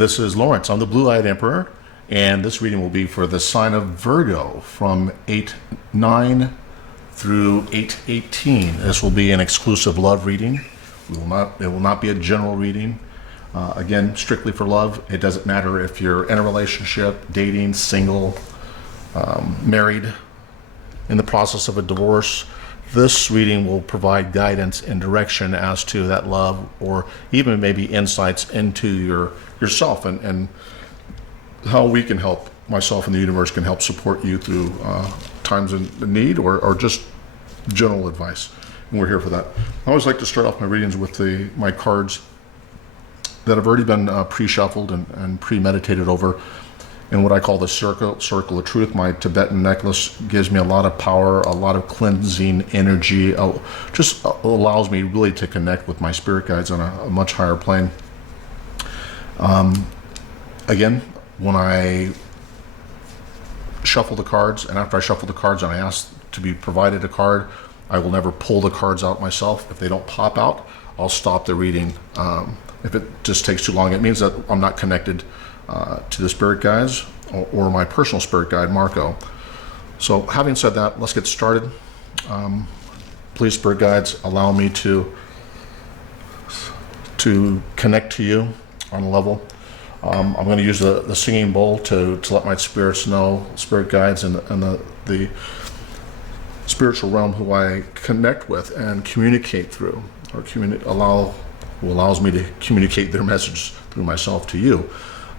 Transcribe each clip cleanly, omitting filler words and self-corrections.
This is Lawrence. I'm the Blue-Eyed Emperor, and this reading will be for the sign of Virgo from 8/9 through 8/18. This will be an exclusive love reading. It will not be a general reading. Again, strictly for love. It doesn't matter if you're in a relationship, dating, single, married, in the process of a divorce. This reading will provide guidance and direction as to that love, or even maybe insights into yourself and how we can help, myself and the universe can help support you through times of need or just general advice. And we're here for that. I always like to start off my readings with my cards that have already been pre-shuffled and premeditated over in what I call the circle of truth. My Tibetan necklace gives me a lot of power, a lot of cleansing energy, just allows me really to connect with my spirit guides on a much higher plane. Again, when I shuffle the cards, and after I shuffle the cards and I ask to be provided a card, I will never pull the cards out myself. If they don't pop out, I'll stop the reading. If it just takes too long, it means that I'm not connected to the spirit guides or my personal spirit guide, Marco. So having said that, let's get started. Please, spirit guides, allow me to connect to you on a level. I'm going to use the singing bowl to let my spirits know, spirit guides and the spiritual realm who I connect with and communicate through, or who allows me to communicate their message through myself to you.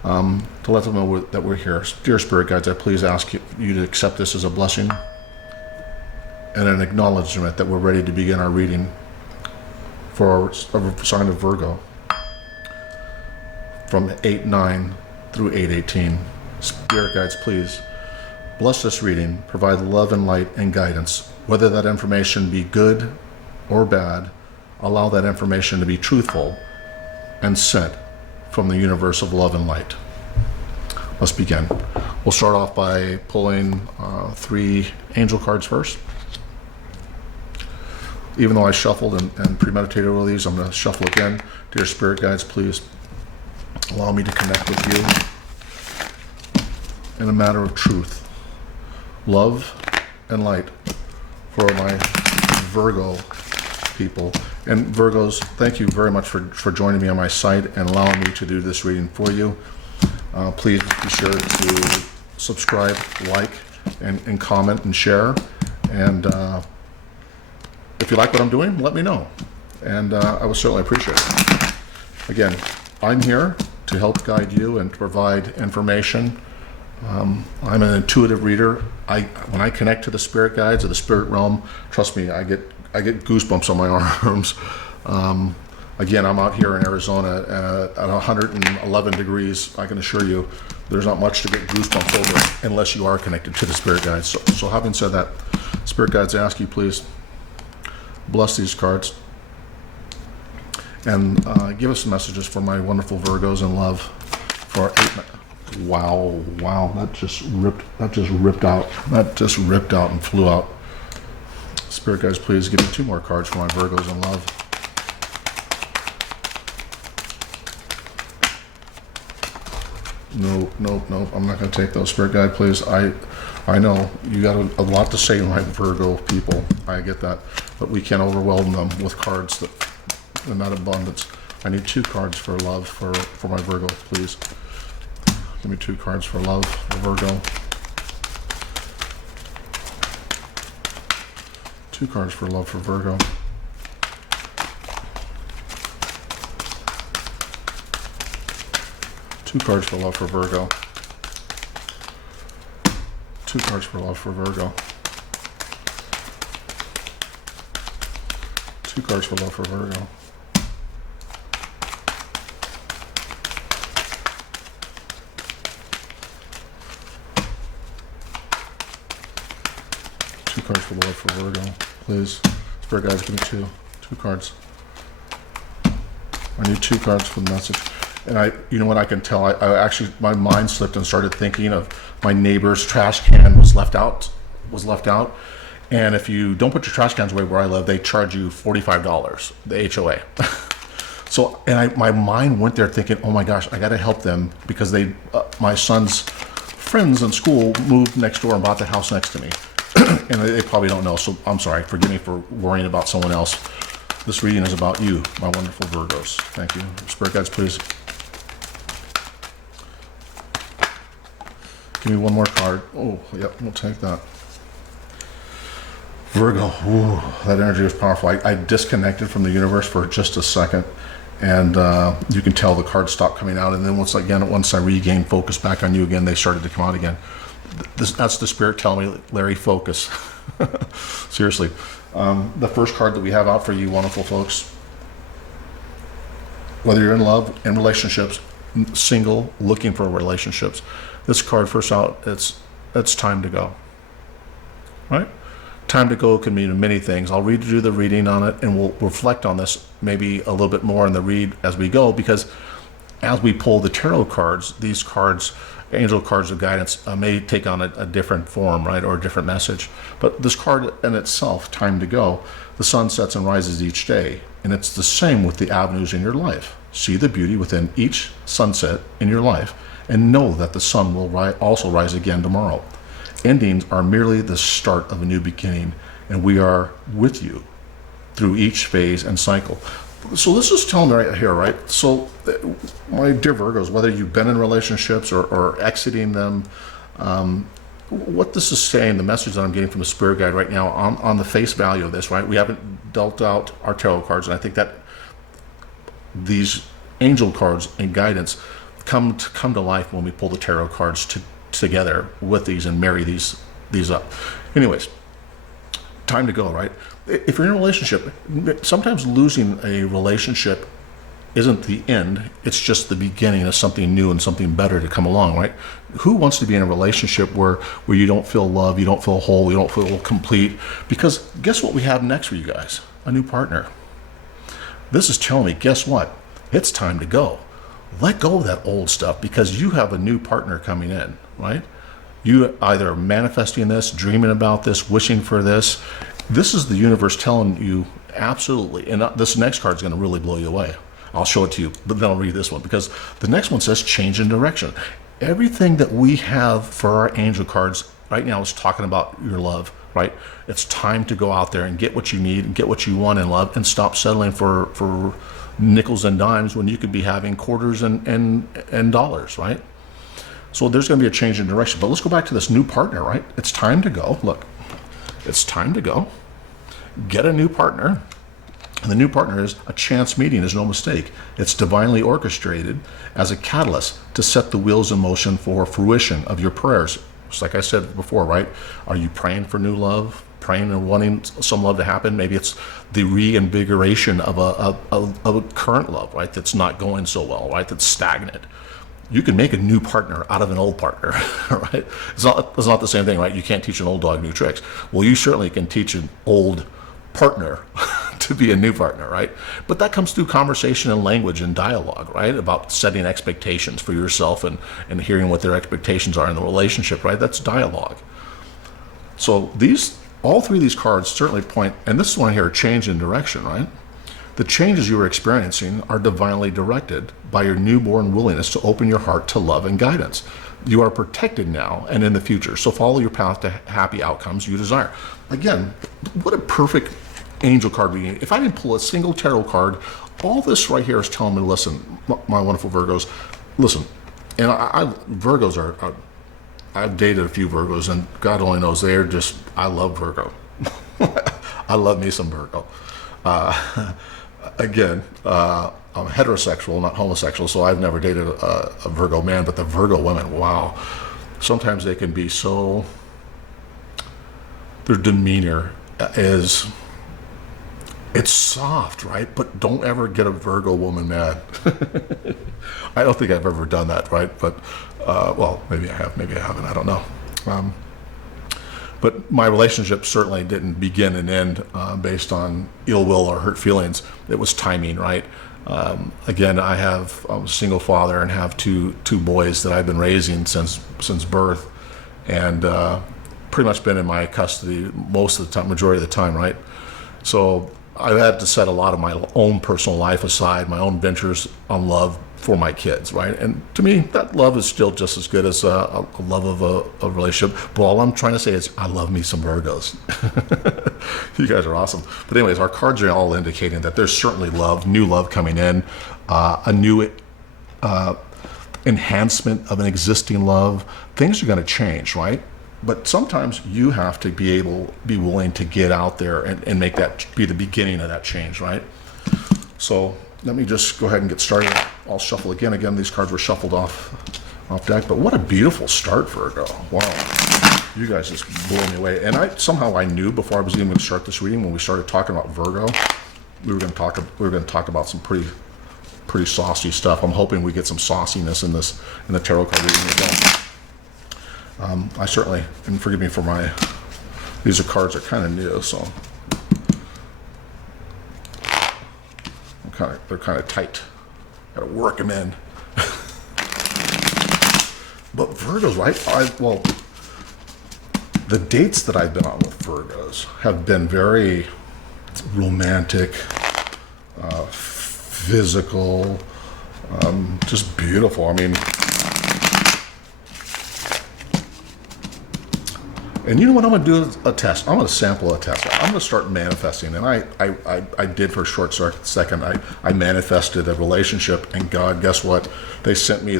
To let them know that we're here. Dear spirit guides, I please ask you to accept this as a blessing and an acknowledgement that we're ready to begin our reading for our sign of Virgo from 8/9 through 8/18. Spirit guides, please bless this reading, provide love and light and guidance. Whether that information be good or bad, allow that information to be truthful and sent from the universe of love and light. Let's begin. We'll start off by pulling 3 angel cards first. Even though I shuffled and premeditated all these, I'm going to shuffle again. Dear spirit guides, please allow me to connect with you in a matter of truth, love, and light for my Virgo people. And Virgos, thank you very much for joining me on my site and allowing me to do this reading for you. Please be sure to subscribe, like, and comment and share. And if you like what I'm doing, let me know. And I will certainly appreciate it. Again, I'm here to help guide you and to provide information. I'm an intuitive reader. When I connect to the spirit guides or the spirit realm, trust me, I get goosebumps on my arms. Again, I'm out here in Arizona at 111 degrees. I can assure you there's not much to get goosebumps over unless you are connected to the spirit guides. So having said that, spirit guides, I ask you please bless these cards and give us some messages for my wonderful Virgos in love for our 8. Wow, that just ripped out and flew out. Spirit guides, please give me 2 more cards for my Virgos in love. No, I'm not going to take those. Spirit guide, please. I know you got a lot to say to my Virgo people. I get that, but we can't overwhelm them with cards that in that abundance. I need 2 cards for love for my Virgo, please. Give me 2 cards for love for Virgo. 2 cards for love for Virgo. 2 cards for love for Virgo. 2 cards for love for Virgo. 2 cards for love for Virgo. 2 cards for love for Virgo, please. Spirit guides, give me 2 cards. I need 2 cards for the message. And you know what, I can tell, I actually, my mind slipped and started thinking of my neighbor's trash can was left out. And if you don't put your trash cans away where I live, they charge you $45, the HOA. So, and my mind went there thinking, oh my gosh, I got to help them because my son's friends in school moved next door and bought the house next to me. And they probably don't know, so I'm sorry. Forgive me for worrying about someone else. This reading is about you, my wonderful Virgos. Thank you. Spirit guides, please. Give me one more card. Oh, yep, we'll take that. Virgo, ooh, that energy was powerful. I disconnected from the universe for just a second, and you can tell the cards stopped coming out. And then once I regained focus back on you again, they started to come out again. That's the spirit telling me, Larry, focus. Seriously. The first card that we have out for you, wonderful folks, whether you're in love, in relationships, single, looking for relationships, this card first out, it's time to go. Right? Time to go can mean many things. I'll read you the reading on it, and we'll reflect on this maybe a little bit more in the read as we go, because as we pull the tarot cards, these cards, angel cards of guidance, may take on a different form, right, or a different message. But this card in itself, time to go, the sun sets and rises each day, and it's the same with the avenues in your life. See the beauty within each sunset in your life, and know that the sun will also rise again tomorrow. Endings are merely the start of a new beginning, and we are with you through each phase and cycle. So this is telling me right here, right? So, my dear Virgos, whether you've been in relationships or exiting them, what this is saying, the message that I'm getting from the spirit guide right now on the face value of this, right? We haven't dealt out our tarot cards, and I think that these angel cards and guidance come to life when we pull the tarot cards together with these and marry these up. Anyways, time to go, right? If you're in a relationship, sometimes losing a relationship isn't the end, it's just the beginning of something new and something better to come along, right? Who wants to be in a relationship where you don't feel love, you don't feel whole, you don't feel complete? Because guess what we have next for you guys? A new partner. This is telling me, guess what? It's time to go. Let go of that old stuff, because you have a new partner coming in, right? You either manifesting this, dreaming about this, wishing for this. This is the universe telling you absolutely. And this next card is going to really blow you away. I'll show it to you, but then I'll read this one, because the next one says change in direction. Everything that we have for our angel cards right now is talking about your love, right? It's time to go out there and get what you need and get what you want in love, and stop settling for nickels and dimes when you could be having quarters and dollars, right? So there's going to be a change in direction. But let's go back to this new partner, right? It's time to go. Look, it's time to go. Get a new partner. And the new partner is a chance meeting, is no mistake. It's divinely orchestrated as a catalyst to set the wheels in motion for fruition of your prayers. Just like I said before, right? Are you praying for new love? Praying and wanting some love to happen? Maybe it's the reinvigoration of a current love, right? That's not going so well, right? That's stagnant. You can make a new partner out of an old partner, right? It's not the same thing, right? You can't teach an old dog new tricks. Well, you certainly can teach an old partner to be a new partner, right? But that comes through conversation and language and dialogue, right? About setting expectations for yourself and hearing what their expectations are in the relationship, right? That's dialogue. So all three of these cards certainly point, and this one here, change in direction, right? The changes you are experiencing are divinely directed by your newborn willingness to open your heart to love and guidance. You are protected now and in the future, so follow your path to happy outcomes you desire. Again, what a perfect angel card reading. If I didn't pull a single tarot card, all this right here is telling me, listen, my wonderful Virgos, listen, and Virgos are I've dated a few Virgos, and God only knows I love Virgo. I love me some Virgo. Again, I'm heterosexual, not homosexual, so I've never dated a Virgo man, but the Virgo women, wow. Sometimes they can be so, their demeanor it's soft, right? But don't ever get a Virgo woman mad. I don't think I've ever done that, right? But, well, maybe I have, maybe I haven't, I don't know. But my relationship certainly didn't begin and end based on ill will or hurt feelings. It was timing, right? Again, I'm a single father and have two boys that I've been raising since birth, and pretty much been in my custody most of the time, majority of the time, right? So I've had to set a lot of my own personal life aside, my own ventures on love for my kids, right? And to me, that love is still just as good as a love of a relationship. But all I'm trying to say is I love me some Virgos. You guys are awesome. But anyways, our cards are all indicating that there's certainly love, new love coming in, a new enhancement of an existing love. Things are going to change, right? But sometimes you have to be willing to get out there and make that be the beginning of that change, right? So let me just go ahead and get started. I'll shuffle again. Again, these cards were shuffled off deck, but what a beautiful start, Virgo. Wow. You guys just blew me away. And I knew before I was even going to start this reading, when we started talking about Virgo, we were going to talk about some pretty saucy stuff. I'm hoping we get some sauciness in the tarot card reading again. I certainly, and forgive me for these are cards that are kind of new, so they're kind of tight. Got to work them in. But Virgos, right? The dates that I've been on with Virgos have been very romantic, physical, just beautiful. I mean, and you know what I'm going to do? A test. I'm going to sample a test. I'm going to start manifesting. And I did for a short second. I manifested a relationship, and God, guess what? They sent me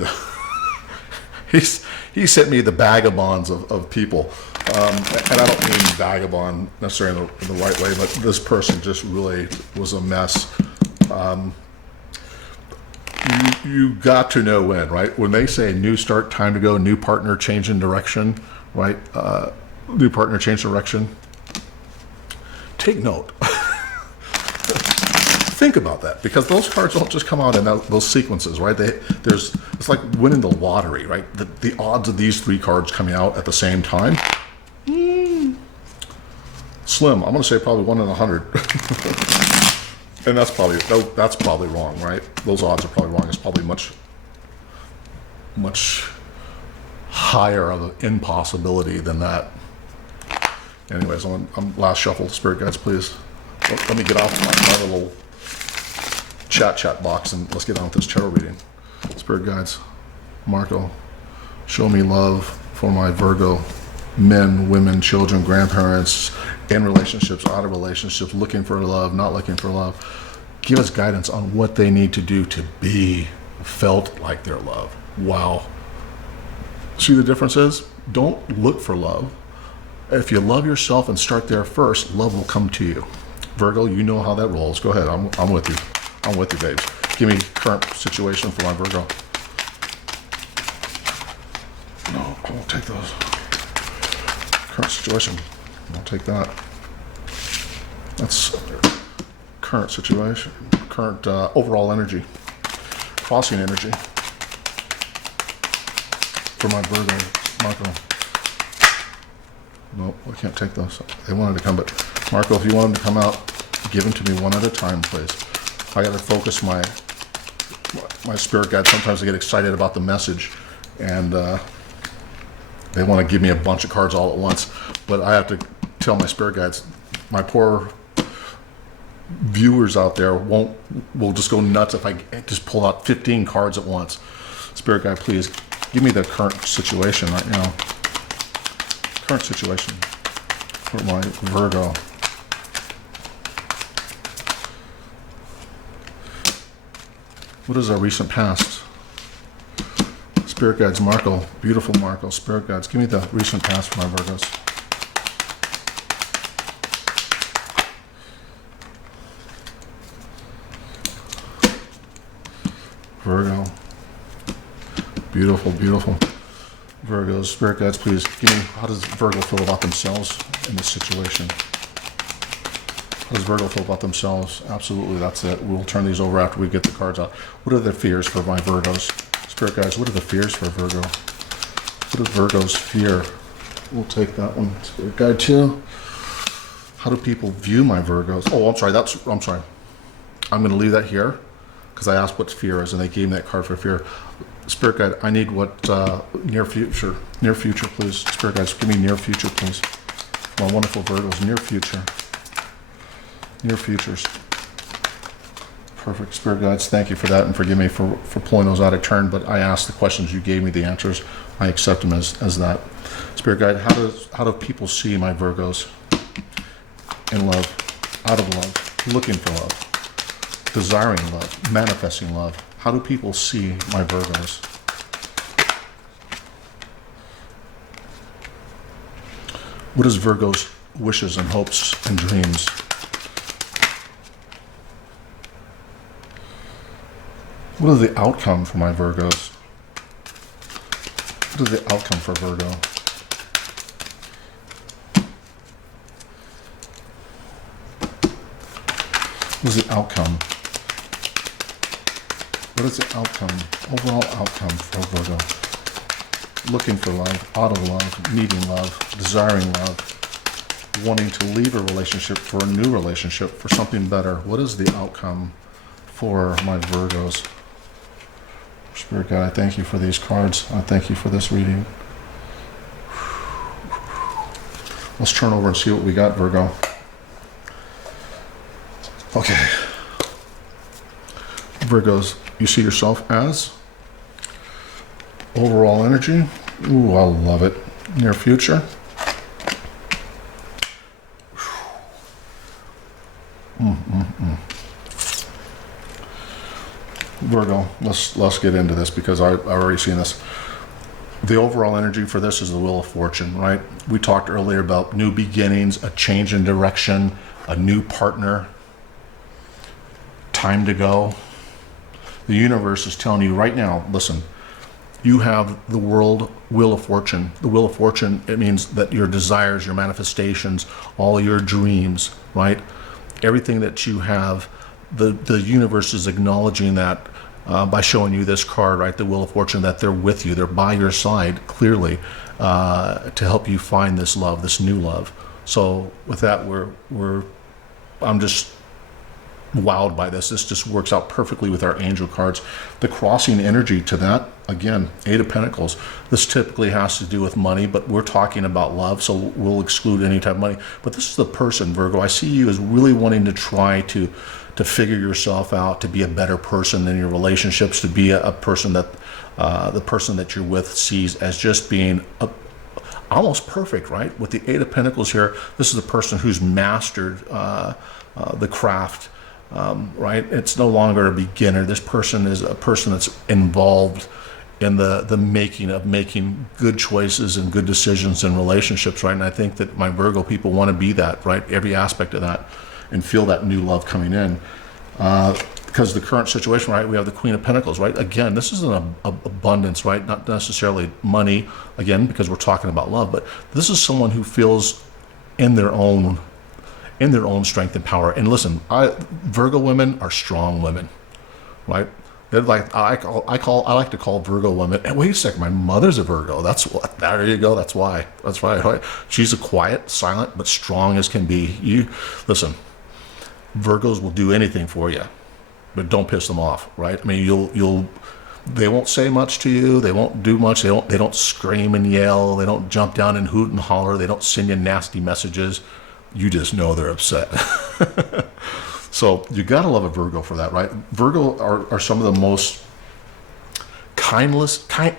he sent me the vagabonds of people. And I don't mean vagabond necessarily in the right way, but this person just really was a mess. You got to know when, right? When they say new start, time to go, new partner, change in direction, right? New partner, change direction. Take note. Think about that, because those cards don't just come out in those sequences, right? It's like winning the lottery, right? The odds of these three cards coming out at the same time, slim. I'm going to say probably 1 in 100. And that's probably wrong, right? Those odds are probably wrong. It's probably much higher of an impossibility than that. Anyways, I'm last shuffle. Spirit guides, please. Let me get off my little chat box and let's get on with this tarot reading. Spirit guides, Marco, show me love for my Virgo men, women, children, grandparents, in relationships, out of relationships, looking for love, not looking for love. Give us guidance on what they need to do to be felt like they're loved. Wow. See the difference is? Don't look for love. If you love yourself and start there first, love will come to you. Virgo, you know how that rolls. Go ahead. I'm with you. I'm with you, babes. Give me current situation for my Virgo. No, I won't take those. Current situation. I'll take that. That's current situation. Current overall energy. Crossing energy. For my Virgo, Marco. Nope, I can't take those. They wanted to come, but Marco, if you want them to come out, give them to me one at a time, please. I got to focus my spirit guide. Sometimes I get excited about the message, and they want to give me a bunch of cards all at once. But I have to tell my spirit guides, my poor viewers out there will just go nuts if I just pull out 15 cards at once. Spirit guide, please give me the current situation right now. Current situation for my Virgo. What is our recent past? Spirit guides, Marco, beautiful Marco. Spirit guides, give me the recent past for my Virgos. Virgo. Beautiful, beautiful. Virgos, spirit guides, please give me, how does Virgo feel about themselves in this situation? How does Virgo feel about themselves? Absolutely, that's it. We'll turn these over after we get the cards out. What are the fears for my Virgos? Spirit guides, what are the fears for Virgo? What does Virgo's fear? We'll take that one. Spirit guide 2. How do people view my Virgos? Oh, I'm sorry. I'm going to leave that here because I asked what fear is, and they gave me that card for fear. Spirit guide, I need what near future, please. Spirit guides, give me near future, please. My wonderful Virgos, near future. Near futures. Perfect. Spirit guides, thank you for that, and forgive me for pulling those out of turn, but I asked the questions, you gave me the answers. I accept them as that. Spirit guide, how do people see my Virgos? In love, out of love, looking for love, desiring love, manifesting love. How do people see my Virgos? What is Virgo's wishes and hopes and dreams? What is the outcome for my Virgos? What is the outcome for Virgo? What is the outcome? What is the outcome, overall outcome for Virgo? Looking for love, out of love, needing love, desiring love, wanting to leave a relationship for a new relationship, for something better. What is the outcome for my Virgos? Spirit guide, I thank you for these cards. I thank you for this reading. Let's turn over and see what we got, Virgo. Okay. Virgos, you see yourself as? Overall energy. Ooh, I love it. Near future. Virgo, let's get into this because I've already seen this. The overall energy for this is the Wheel of Fortune, right? We talked earlier about new beginnings, a change in direction, a new partner, time to go. The universe is telling you right now, listen, you have the Wheel of Fortune. The Wheel of Fortune, it means that your desires, your manifestations, all your dreams, right? Everything that you have, the universe is acknowledging that by showing you this card, right? The Wheel of Fortune, that they're with you. They're by your side, clearly, to help you find this love, this new love. So with that, I'm just wowed by this. This just works out perfectly with our angel cards. The crossing energy to that, again, Eight of Pentacles. This typically has to do with money, but we're talking about love, so we'll exclude any type of money. But this is the person, Virgo. I see you as really wanting to try to figure yourself out, to be a better person in your relationships, to be a person that the person that you're with sees as just being almost perfect, right? With the Eight of Pentacles here, this is a person who's mastered the craft. Right? It's no longer a beginner. This person is a person that's involved in the making good choices and good decisions in relationships, right? And I think that my Virgo people want to be that, right? Every aspect of that, and feel that new love coming in. Because the current situation, right? We have the Queen of Pentacles, right? Again, this is an abundance, right? Not necessarily money, again, because we're talking about love, but this is someone who feels in their own strength and power. And listen, Virgo women are strong women, right? They're like, I like to call Virgo women. And wait a second, my mother's a Virgo. That's what. There you go. That's why. That's right. She's a quiet, silent, but strong as can be. You listen. Virgos will do anything for you, but don't piss them off, right? I mean, they won't say much to you. They won't do much. They don't scream and yell. They don't jump down and hoot and holler. They don't send you nasty messages. You just know they're upset. So you gotta love a Virgo for that, right? Virgo are some of the most kindest. I'll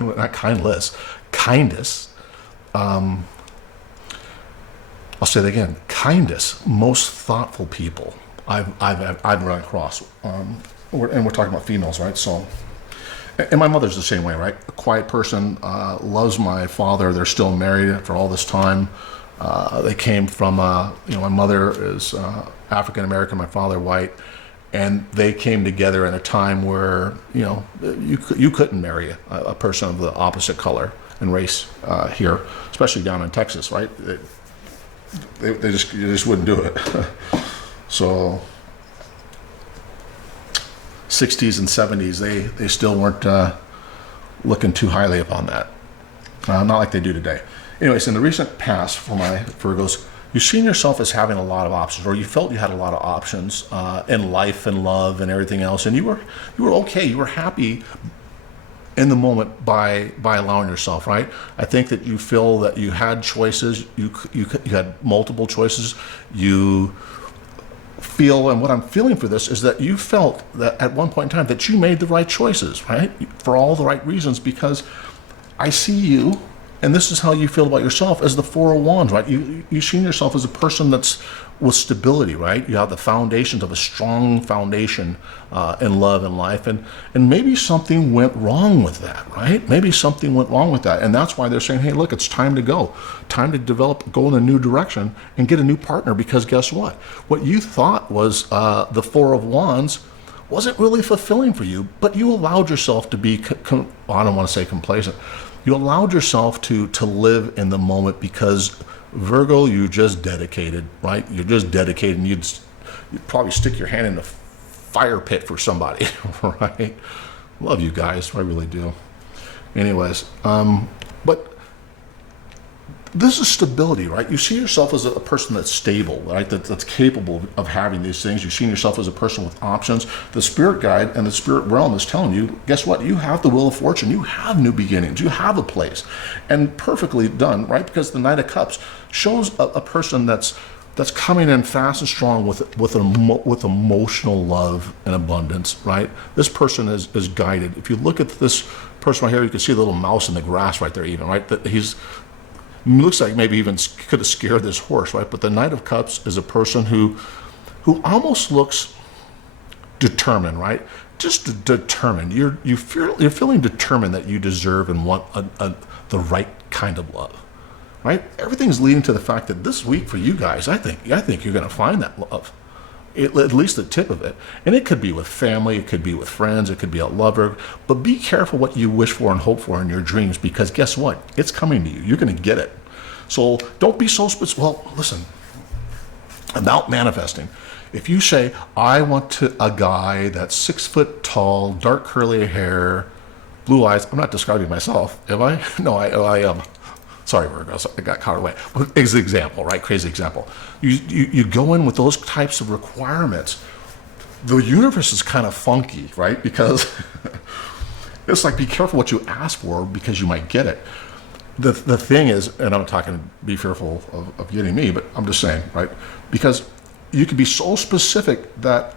say that again. Kindest, most thoughtful people I've run across. And we're talking about females, right? So, and my mother's the same way, right? A quiet person, loves my father. They're still married after all this time. They came from, my mother is African American, my father white, and they came together at a time where you couldn't marry a person of the opposite color and race here, especially down in Texas, right? You just wouldn't do it. So 60s and 70s, they still weren't looking too highly upon that. Not like they do today. Anyways, in the recent past for my Virgos, you've seen yourself as having a lot of options, or you felt you had a lot of options in life and love and everything else, and you were okay. You were happy in the moment by allowing yourself, right? I think that you feel that you had choices. You had multiple choices. You feel, and what I'm feeling for this is that you felt that at one point in time that you made the right choices, right? For all the right reasons, because I see you, and this is how you feel about yourself as the Four of Wands, right? You see yourself as a person that's with stability, right? You have the foundations of a strong foundation in love and life, and maybe something went wrong with that, right? Maybe something went wrong with that, and that's why they're saying, hey, look, it's time to go, time to develop, go in a new direction, and get a new partner. Because guess what? What you thought was the Four of Wands wasn't really fulfilling for you, but you allowed yourself to be, well, I don't want to say complacent. You allowed yourself to live in the moment because Virgo, you just dedicated, right? You're just dedicated, and you'd probably stick your hand in the fire pit for somebody, right? Love you guys, I really do. Anyways, but this is stability, right? You see yourself as a person that's stable, right? That's capable of having these things. You've seen yourself as a person with options. The spirit guide and the spirit realm is telling you, guess what? You have the wheel of fortune. You have new beginnings. You have a place, and perfectly done, right? Because the Knight of Cups shows a person that's coming in fast and strong with emotional love and abundance, right? This person is guided. If you look at this person right here, you can see the little mouse in the grass right there, even, right? That looks like maybe even could have scared this horse, right? But the Knight of Cups is a person who almost looks determined, right? Just determined. You're feeling determined that you deserve and want the right kind of love, right? Everything's leading to the fact that this week for you guys, I think you're going to find that love. At least the tip of it. And it could be with family, it could be with friends, it could be a lover. But be careful what you wish for and hope for in your dreams, because guess what? It's coming to you. You're going to get it. So don't be so specific. Well, listen, about manifesting. If you say, I want a guy that's 6 foot tall, dark curly hair, blue eyes. I'm not describing myself, am I? No, I am. Sorry, Virgo, I got caught away. As an example, right? Crazy example. You go in with those types of requirements. The universe is kind of funky, right? Because it's like, be careful what you ask for, because you might get it. The thing is, and I'm talking, be fearful of getting me, but I'm just saying, right? Because you can be so specific that,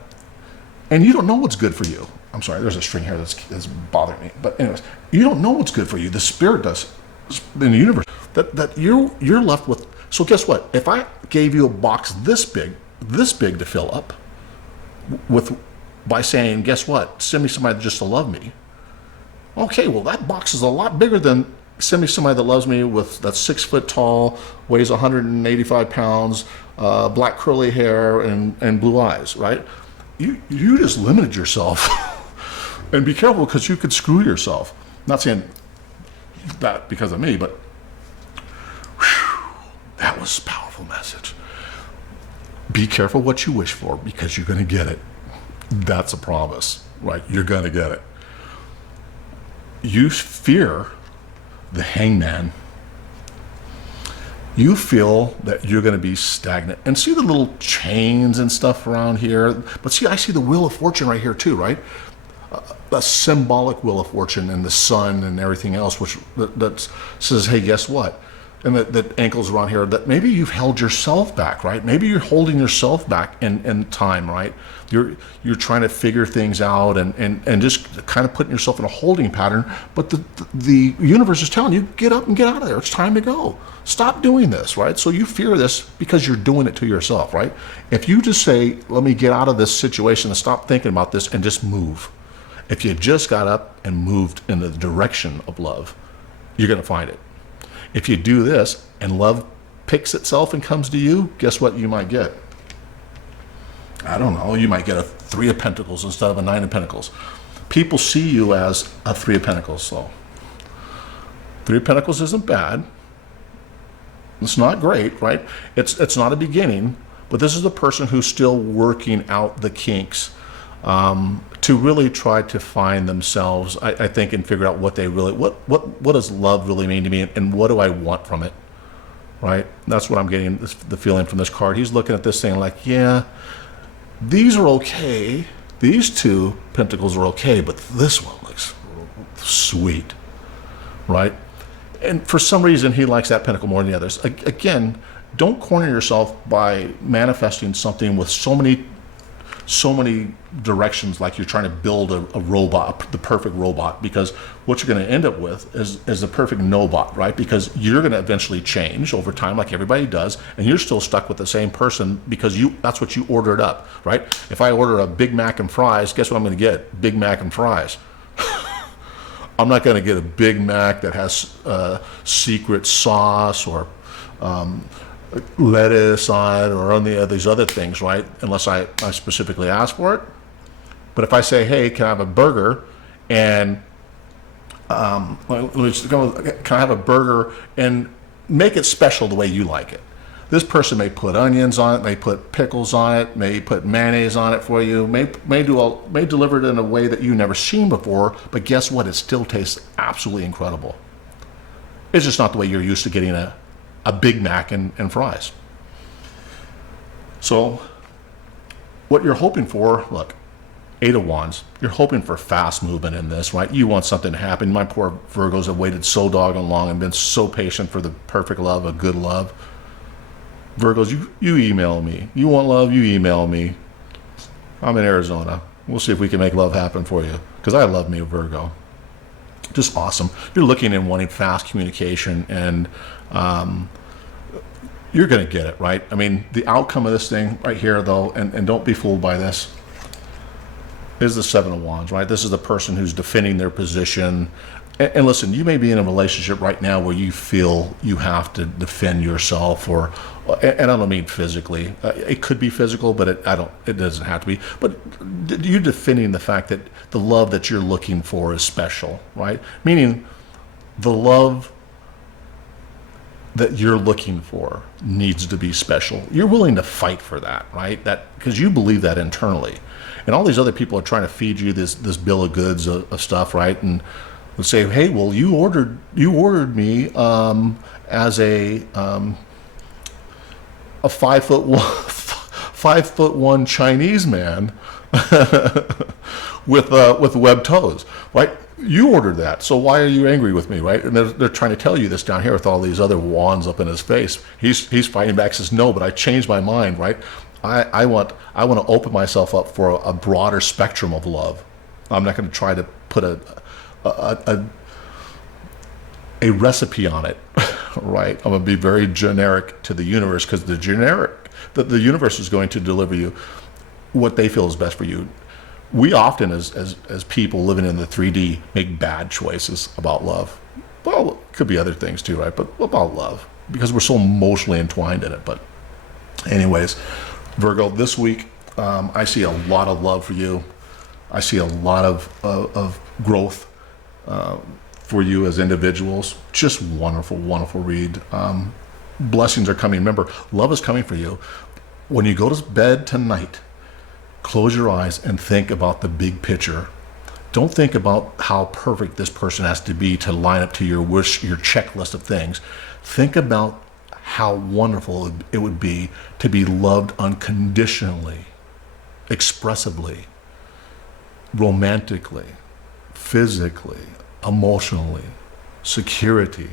and you don't know what's good for you. I'm sorry, there's a string here that's bothering me. But anyways, you don't know what's good for you. The spirit does in the universe. That you're left with. So guess what? If I gave you a box this big to fill up by saying, guess what? Send me somebody just to love me. Okay, well, that box is a lot bigger than send me somebody that loves me that's 6 foot tall, weighs 185 pounds, black curly hair, and blue eyes, right? You just limited yourself. And be careful, because you could screw yourself. Not saying that because of me, but that was a powerful message. Be careful what you wish for, because you're going to get it. That's a promise, right? You're going to get it. You fear the hangman. You feel that you're going to be stagnant. And see the little chains and stuff around here? But see, I see the Wheel of Fortune right here too, right? A symbolic Wheel of Fortune, and the sun and everything else, which that says, hey, guess what? And that ankles around here, that maybe you've held yourself back, right? Maybe you're holding yourself back in time, right? You're trying to figure things out and just kind of putting yourself in a holding pattern. But the universe is telling you, get up and get out of there. It's time to go. Stop doing this, right? So you fear this because you're doing it to yourself, right? If you just say, let me get out of this situation and stop thinking about this and just move. If you just got up and moved in the direction of love, you're going to find it. If you do this and love picks itself and comes to you, guess what you might get? I don't know. You might get a 3 of Pentacles instead of a 9 of Pentacles. People see you as a 3 of Pentacles. So 3 of Pentacles isn't bad. It's not great, right? It's not a beginning, but this is the person who's still working out the kinks to really try to find themselves, I think, and figure out what they really, what does love really mean to me, and what do I want from it, right? That's what I'm getting the feeling from this card. He's looking at this thing like, yeah, these are okay. These 2 Pentacles are okay, but this one looks sweet, right? And for some reason, he likes that Pentacle more than the others. Again, don't corner yourself by manifesting something with so many so many directions, like you're trying to build a robot, the perfect robot, because what you're going to end up with is the perfect no-bot, right? Because you're going to eventually change over time, like everybody does, and you're still stuck with the same person because that's what you ordered up, right? If I order a Big Mac and fries, guess what I'm going to get? Big Mac and fries. I'm not going to get a Big Mac that has secret sauce or lettuce on it or any of these other things, right? Unless I specifically ask for it. But if I say, hey, can I have a burger? And can I have a burger and make it special the way you like it? This person may put onions on it, may put pickles on it, may put mayonnaise on it for you, may deliver it in a way that you've never seen before, but guess what? It still tastes absolutely incredible. It's just not the way you're used to getting a Big Mac and fries. So what you're hoping for, look, 8 of Wands, you're hoping for fast movement in this, right? You want something to happen. My poor Virgos have waited so doggone long and been so patient for the perfect love, a good love. Virgos, you email me. You want love, you email me. I'm in Arizona. We'll see if we can make love happen for you, because I love me a Virgo. Just awesome. You're looking and wanting fast communication, and you're going to get it, right? I mean, the outcome of this thing right here, though, and don't be fooled by this, is the 7 of Wands, right? This is the person who's defending their position. And listen, you may be in a relationship right now where you feel you have to defend yourself, and I don't mean physically. It could be physical, but it doesn't have to be. But you're defending the fact that the love that you're looking for is special, right? Meaning the love that you're looking for needs to be special. You're willing to fight for that, right? Because you believe that internally. And all these other people are trying to feed you this bill of goods of stuff, right? And they'll say, hey, well, you ordered me as a 5'1" Chinese man with webbed toes, right? You ordered that, so why are you angry with me, right? And they're trying to tell you this down here with all these other wands up in his face. He's fighting back, says, no, but I changed my mind, right? I want to open myself up for a broader spectrum of love. I'm not going to try to put a recipe on it, right? I'm going to be very generic to the universe, because the universe is going to deliver you what they feel is best for you. We often, as people living in the 3D, make bad choices about love. Well, it could be other things too, right? But about love, because we're so emotionally entwined in it. But anyways, Virgo, this week, I see a lot of love for you. I see a lot of growth for you as individuals. Just wonderful, wonderful read. Blessings are coming. Remember, love is coming for you. When you go to bed tonight, close your eyes and think about the big picture. Don't think about how perfect this person has to be to line up to your wish, your checklist of things. Think about how wonderful it would be to be loved unconditionally, expressively, romantically, physically, emotionally, security.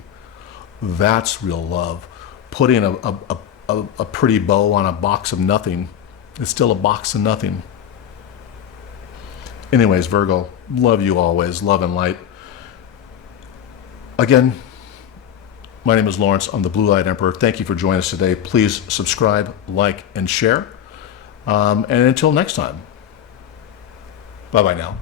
That's real love. Putting a pretty bow on a box of nothing, it's still a box of nothing. Anyways, Virgo, love you always, love and light. Again, my name is Lawrence. I'm the Blue Light Emperor. Thank you for joining us today. Please subscribe, like, and share. And until next time, bye-bye now.